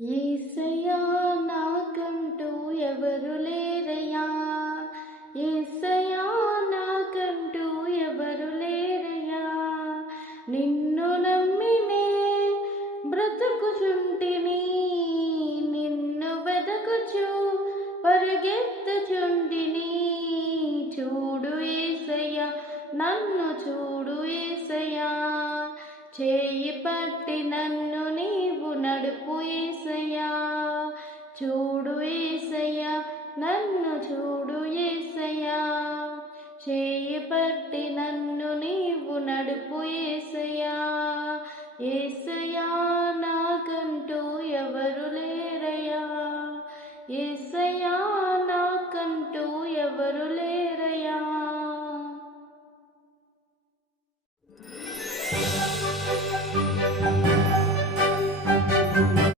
యేసయ్యా నాకంటూ ఎవరు లేరయ్యా, యేసయ్యా నాకంటూ ఎవరు లేరయ్యా. నిన్ను నమ్మినే బ్రతుకుచుంటిని, నిన్ను వెదకుచు పరిగెత్తుచుంటిని. చూడు యేసయ్యా, నన్ను చూడు యేసయ్యా, చేయి పట్టి నన్ను నీవు నడుపు యేసయ్యా. చూడు యేసయ్యా, నన్ను చూడు యేసయ్యా, చేయి పట్టి నన్ను నీవు నడుపు యేసయ్యా. యేసయ్యా నాకంటూ ఎవరు లేరయ్యా, యేసయ్యా నాకంటూ ఎవరు లేరు.